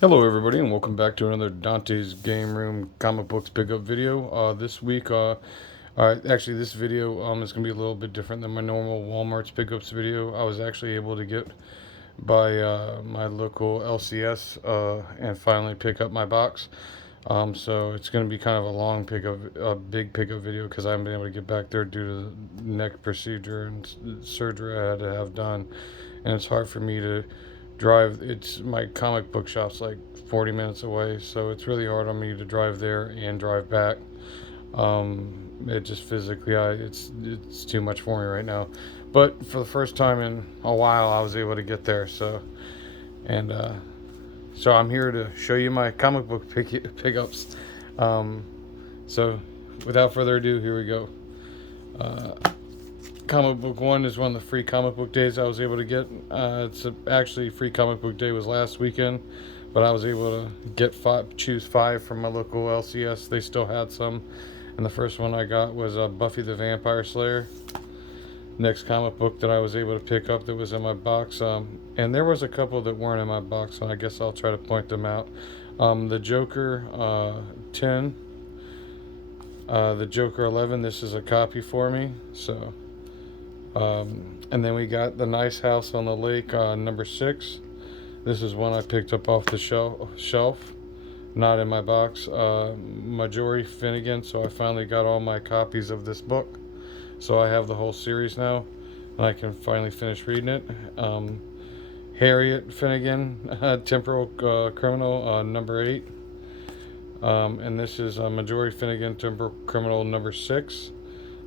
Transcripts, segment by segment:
Hello everybody and welcome back to another Dante's Game Room comic books pickup video. This week, actually this video is going to be a little bit different than my normal Walmart's pickups video. I was actually able to get by my local LCS and finally pick up my box. So it's going to be kind of a long pickup, a big pickup video because I haven't been able to get back there due to the neck procedure and surgery I had to have done. And it's hard for me to drive. It's my comic book shop's like 40 minutes away, so it's really hard on me to drive there and drive back. It just physically, it's too much for me right now. But for the first time in a while, I was able to get there. And so I'm here to show you my comic book pickups. Um, so without further ado, here we go. Uh, Comic book one is one of the free comic book days I was able to get. Actually, free comic book day was last weekend, but I was able to choose five from my local LCS. They still had some, and the first one I got was Buffy the Vampire Slayer. Next comic book that I was able to pick up that was in my box, and there was a couple that weren't in my box, and I guess I'll try to point them out. The Joker 10, the Joker 11. This is a copy for me, so. And then we got the Nice House on the Lake, number 6. This is one I picked up off the shelf, not in my box. Marjorie Finnegan, so I finally got all my copies of this book. So I have the whole series now, and I can finally finish reading it. Harriet Finnegan, Temporal Criminal, number 8. And this is Marjorie Finnegan, Temporal Criminal, number 6.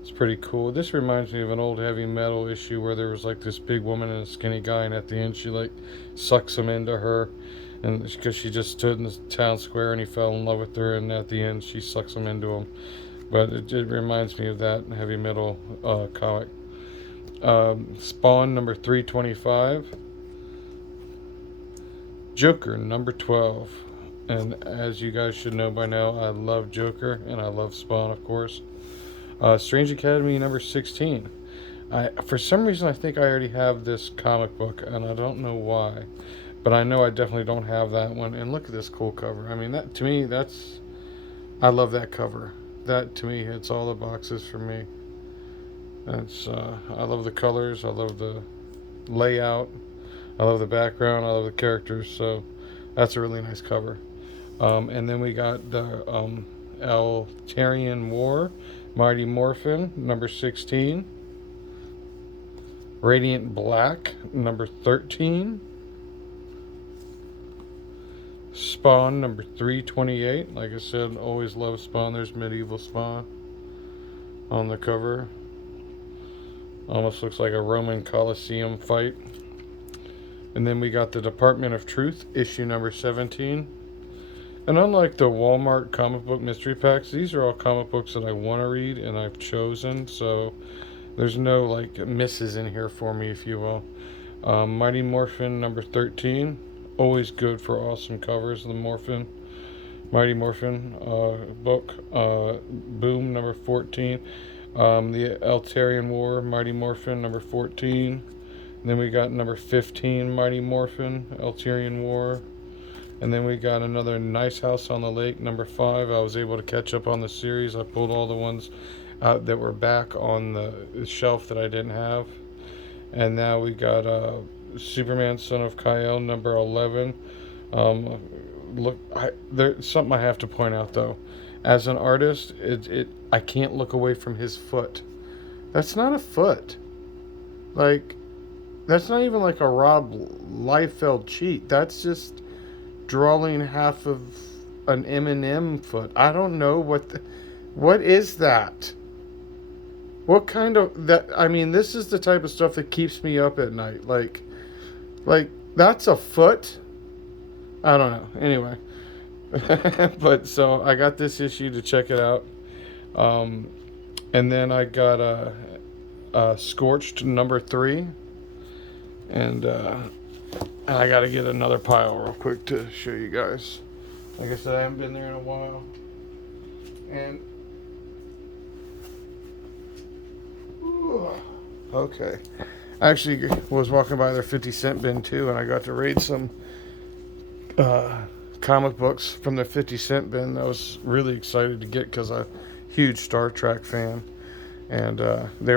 It's pretty cool. This reminds me of an old heavy metal issue where there was like this big woman and a skinny guy, and at the end she like sucks him into her, and because she just stood in the town square and he fell in love with her, and at the end she sucks him into him. But it reminds me of that heavy metal comic. Spawn number 325. Joker number 12. And as you guys should know by now, I love Joker and I love Spawn, of course. Strange Academy number 16. For some reason, I think I already have this comic book, and I don't know why. But I know I definitely don't have that one. And look at this cool cover. I mean, that to me, I love that cover. That to me hits all the boxes for me. I love the colors. I love the layout. I love the background. I love the characters. So that's a really nice cover. And then we got the Eltarian War. Mighty Morphin, number 16. Radiant Black, number 13. Spawn, number 328. Like I said, always love Spawn. There's medieval Spawn on the cover. Almost looks like a Roman Colosseum fight. And then we got the Department of Truth, issue number 17. And unlike the Walmart comic book mystery packs, these are all comic books that I want to read and I've chosen, so there's no like misses in here for me, if you will. Mighty Morphin number 13, always good for awesome covers. The Mighty Morphin book. Boom number 14. The Eltarian War, Mighty Morphin number 14. And then we got number 15, Mighty Morphin, Eltarian War. And then we got another Nice House on the Lake, number 5. I was able to catch up on the series. I pulled all the ones out that were back on the shelf that I didn't have. And now we got Superman, Son of Kal-El, number 11. There's something I have to point out, though. As an artist, I can't look away from his foot. That's not a foot. Like, that's not even like a Rob Liefeld cheat. That's just drawing half of an M&M foot. I don't know what is that? What kind of that? I mean, this is the type of stuff that keeps me up at night. Like that's a foot. I don't know. Anyway, but so I got this issue to check it out, and then I got Scorched number 3, and I gotta get another pile real quick to show you guys. Like I said, I haven't been there in a while. And okay, I actually was walking by their 50-cent bin too, and I got to raid some comic books from the 50 cent bin. I was really excited to get because I'm a huge Star Trek fan. And they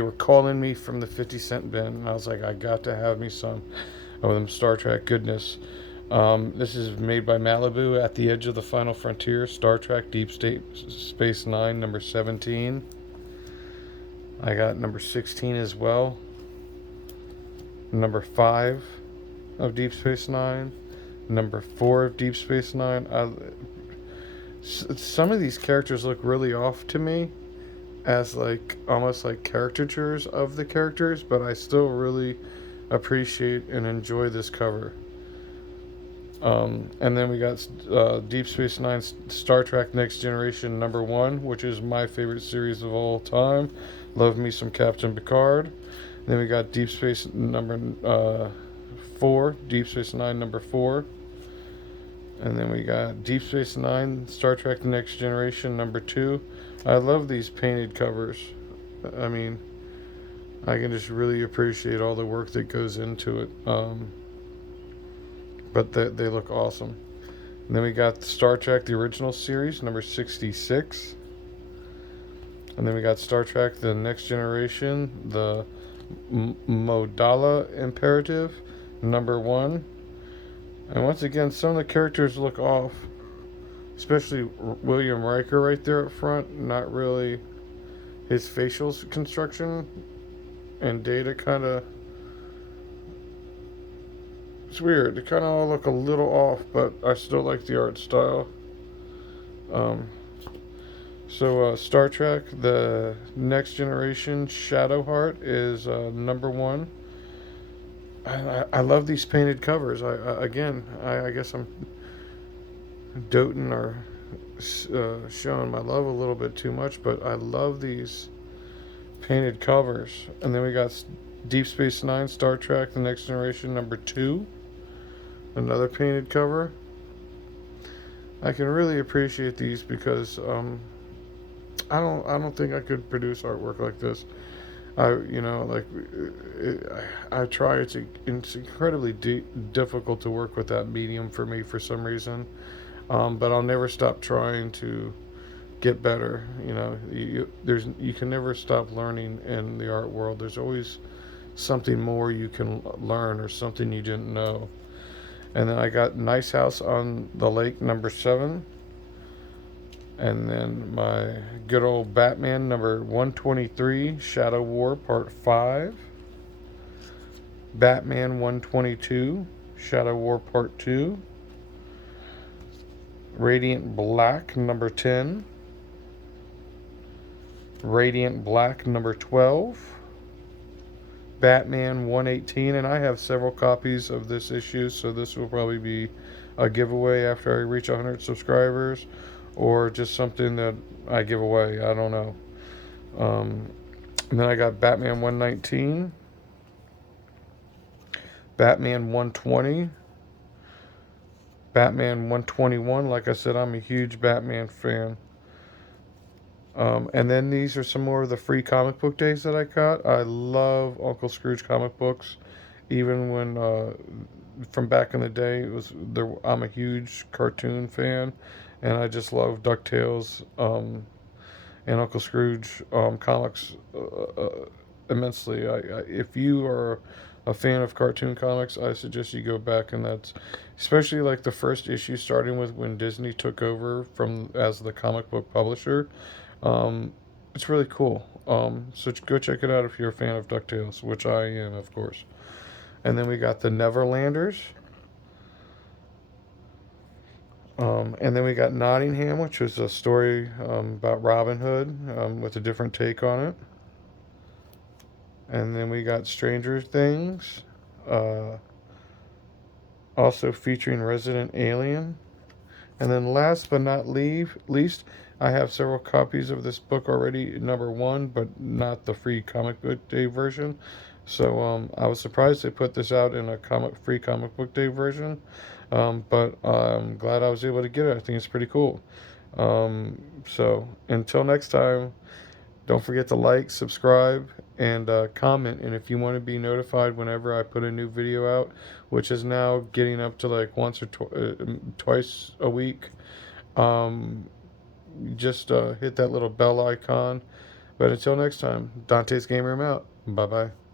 were calling me from the 50 cent bin. And I was like, I got to have me some of them Star Trek goodness. This is made by Malibu, At the Edge of the Final Frontier, Star Trek Deep Space Nine, number 17. I got number 16 as well. Number 5 of Deep Space Nine. Number 4 of Deep Space Nine. Some of these characters look really off to me as like almost like caricatures of the characters, but I still really appreciate and enjoy this cover. And then we got Deep Space Nine Star Trek Next Generation number 1, which is my favorite series of all time. Love me some Captain Picard. Then we got Deep Space number 4, Deep Space Nine number 4. And then we got Deep Space Nine Star Trek Next Generation number 2. I love these painted covers. I mean, I can just really appreciate all the work that goes into it. But they look awesome. And then we got Star Trek the Original Series number 66. And then we got Star Trek the Next Generation, the Modala Imperative number 1. And once again, some of the characters look off, especially William Riker right there up front. Not really his facial construction, and Data kind of, it's weird. They kind of all look a little off, but I still like the art style. Star Trek the Next Generation Shadowheart is number 1. I love these painted covers. I guess I'm doting or showing my love a little bit too much, but I love these painted covers. And then we got Deep Space Nine Star Trek The Next Generation number 2, another painted cover. I can really appreciate these because I don't think I could produce artwork like this. I try. It's incredibly difficult to work with that medium for me for some reason, but I'll never stop trying to get better. You can never stop learning in the art world. There's always something more you can learn or something you didn't know. And then I got Nice House on the Lake number 7. And then my good old Batman number 123, Shadow War Part 5. Batman 122, Shadow War Part 2. Radiant Black number 10. Radiant Black number 12. Batman 118, and I have several copies of this issue, so this will probably be a giveaway after I reach 100 subscribers, or just something that I give away. I don't know. And then I got Batman 119, Batman 120, Batman 121. Like I said, I'm a huge Batman fan. And then these are some more of the free comic book days that I got. I love Uncle Scrooge comic books, even when from back in the day. I'm a huge cartoon fan, and I just love DuckTales and Uncle Scrooge comics immensely. If you are a fan of cartoon comics, I suggest you go back, and that's especially like the first issue, starting with when Disney took over as the comic book publisher. It's really cool. So go check it out if you're a fan of DuckTales, which I am, of course. And then we got the Neverlanders. And then we got Nottingham, which is a story about Robin Hood with a different take on it. And then we got Stranger Things, also featuring Resident Alien. And then last but not least, I have several copies of this book already, number 1, but not the free comic book day version. So I was surprised they put this out in a free comic book day version, but I'm glad I was able to get it. I think it's pretty cool. So until next time, don't forget to like, subscribe, and comment. And if you want to be notified whenever I put a new video out, which is now getting up to like once or twice a week, um, just hit that little bell icon. But until next time, Dante's Game Room out. Bye bye.